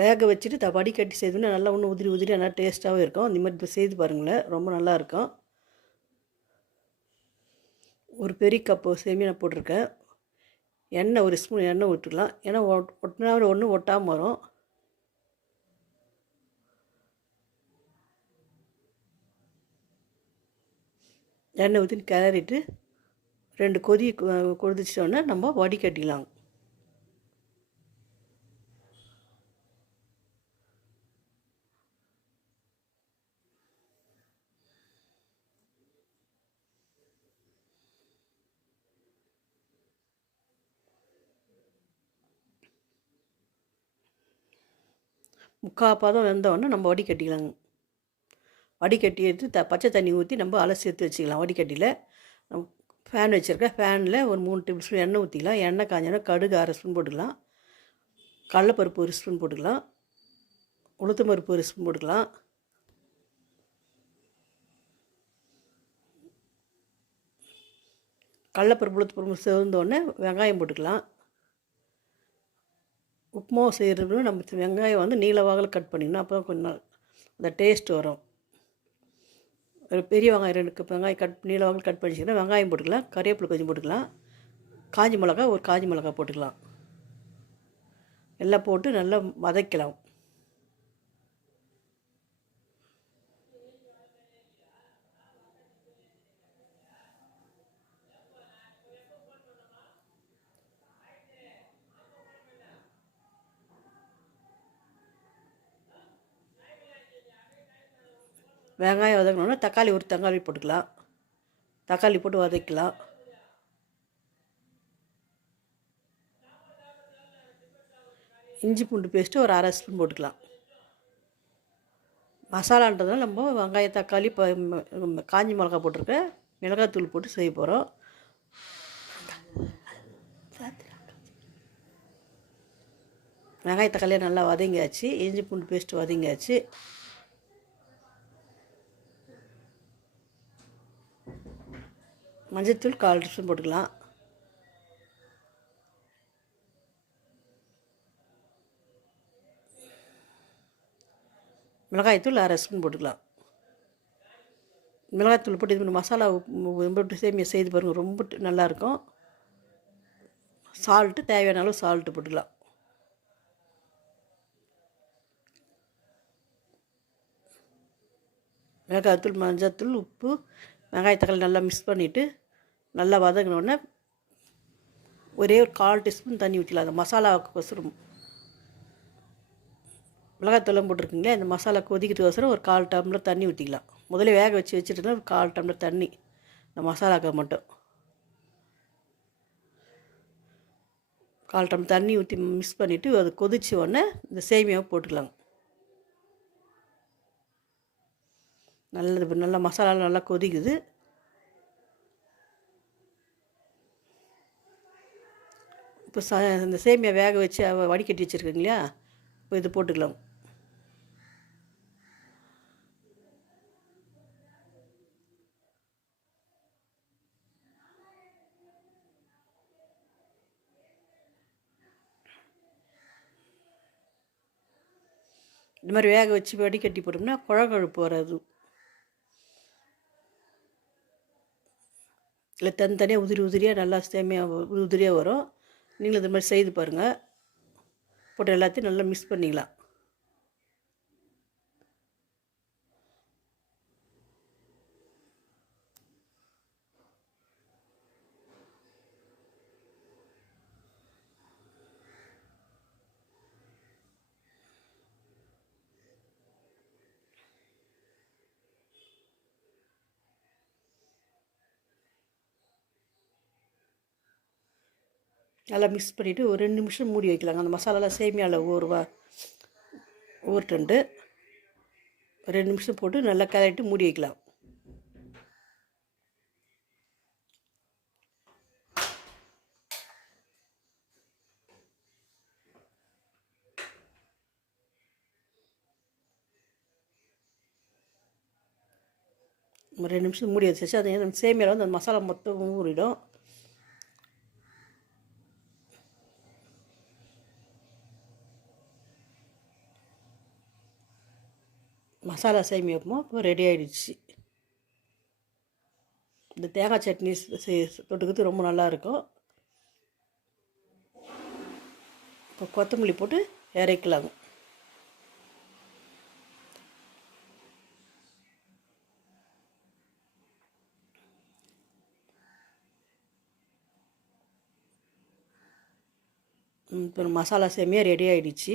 வேக வச்சுட்டு த வடிகட்டி செய்தோம்னா நல்லா ஒன்று உதிரி உதிரி நல்லா டேஸ்ட்டாகவும் இருக்கும். அந்த மாதிரி செய்து பாருங்களேன். ரொம்ப நல்லா இருக்கும். ஒரு பெரிய கப்பு சேமியா நான் போட்டிருக்கேன். எண்ணெய் ஒரு ஸ்பூன் எண்ணெய் விட்டுக்கலாம் ஏன்னா ஒட் ஒட்டினா ஒன்றும் ஒட்டாமல் வரும். எண்ணெய் ஊற்றி கிளறிட்டு ரெண்டு கொதி கொதிச்சோடனே கொதிச்சிட்டோன்னே நம்ம வடிகட்டிக்கலாம் முக்கால் பாதம் வெந்தோடனே நம்ம வடிகட்டிக்கலாங்க வடிகட்டி எடுத்து த பச்சை தண்ணி ஊற்றி நம்ம அலசி எடுத்து வச்சுக்கலாம். வடிகட்டியில் நம்ம ஃபேன் வச்சுருக்கேன் ஃபேனில் ஒரு மூணு டேபிள் ஸ்பூன் எண்ணெய் ஊற்றிக்கலாம் எண்ணெய் காஞ்சோன்னா கடுகு அரை ஸ்பூன் போட்டுக்கலாம். கடலப்பருப்பு ஒரு ஸ்பூன் போட்டுக்கலாம். உளுத்தம் பருப்பு ஒரு ஸ்பூன் போட்டுக்கலாம். கடலப்பருப்பு உளுத்தப்பருப்பு சேர்ந்தோடனே வெங்காயம் போட்டுக்கலாம். உப்புமாவை செய்கிறது நம்ம வெங்காயம் வந்து நீல கட் பண்ணிக்கணும். அப்போ கொஞ்சம் நாள் அந்த டேஸ்ட் வரும். ஒரு பெரிய வெங்காயம் ரெண்டு வெங்காயம் கட் நீல வாகில் கட் பண்ணிச்சிங்கன்னா வெங்காயம் போட்டுக்கலாம் கறிவேப்பிலை கொஞ்சம் போட்டுக்கலாம் காஞ்சி மிளகா ஒரு காஞ்சி மிளகா போட்டுக்கலாம். எல்லாம் போட்டு நல்லா வதக்கலாம். வெங்காயம் வதக்கணுன்னா தக்காளி ஒரு தக்காளி போட்டுக்கலாம். தக்காளி போட்டு வதக்கலாம். இஞ்சி பூண்டு பேஸ்ட்டு ஒரு அரை ஸ்பூன் போட்டுக்கலாம். மசாலான்றதுனால நம்ம வெங்காயம் தக்காளி இப்போ காஞ்சி மிளகா போட்டிருக்கேன் மிளகாத்தூள் போட்டு செய்ய போகிறோம் வெங்காய தக்காளியை நல்லா வதங்கியாச்சு. இஞ்சி பூண்டு பேஸ்ட்டு வதங்கியாச்சு. மஞ்சத்தூள் கால் டீஸ்பூன் போட்டுக்கலாம். மிளகாய்த்தூள் அரை ஸ்பூன் போட்டுக்கலாம். மிளகாய்த்தூள் போட்டு இது பண்ணி மசாலா ரொம்ப சேமியா செய்து பாருங்கள் ரொம்ப நல்லாயிருக்கும். சால்ட்டு தேவையான அளவு சால்ட்டு போட்டுக்கலாம். மிளகாய்த்தூள் மஞ்சத்தூள் உப்பு வெங்காயத்தக்காளி நல்லா மிக்ஸ் பண்ணிவிட்டு நல்லா வதங்கினோடனே ஒரே ஒரு கால் டீஸ்பூன் தண்ணி ஊற்றிடலாம் அந்த மசாலாவுக்கோசரம். மிளகாத்தூளம் போட்டிருக்கீங்களே அந்த மசாலா கொதிக்கிறதுக்கோசரம் ஒரு கால் டம்ளர் தண்ணி ஊற்றிக்கலாம் முதல்ல வேக வச்சு வச்சுட்டு ஒரு கால் டம்ளர் தண்ணி இந்த மசாலாக்கு மட்டும். கால் டம்ளர் தண்ணி ஊற்றி மிக்ஸ் பண்ணிவிட்டு அது கொதிச்ச உடனே இந்த சேமியாவை போட்டுக்கலாம். நல்லது நல்லா மசாலா நல்லா கொதிக்குது. இப்போ ச இந்த சேமியா வேக வச்சு வடிகட்டி வச்சுருக்கீங்க இல்லையா? இப்போ இது போட்டுக்கலாம். இந்த மாதிரி வேக வச்சு வடிகட்டி போட்டோம்னா குழகழுப்பு வராது. இல்லை தனித்தனியாக உதிரி உதிரியாக நல்லா சேமியாக உதிரியாக வரும். நீங்களும் இந்த மாதிரி செய்து பாருங்கள் போட்டு எல்லாத்தையும் நல்லா மிக்ஸ் பண்ணிக்கலாம். நல்லா மிக்ஸ் பண்ணிவிட்டு ஒரு ரெண்டு நிமிஷம் மூடி வைக்கலாங்க. அந்த மசாலாலாம் சேமியாவில் ஊறுவா ஊறட்டுண்டு ரெண்டு நிமிஷம் போட்டு நல்லா கிளறிட்டு மூடி வைக்கலாம். ரெண்டு நிமிஷம் மூடி வச்சு அது சேமியாவில் வந்து அந்த மசாலா மொத்தம் ஊறிடும். மசாலா சேமி வைப்போம் இப்போ ரெடி ஆகிடுச்சு இந்த தேங்காய் சட்னி தொட்டுக்கிறது ரொம்ப நல்லாயிருக்கும் இப்போ கொத்தமல்லி போட்டு இறக்கலாங்க இப்போ மசாலா சேமியாக ரெடி ஆகிடுச்சு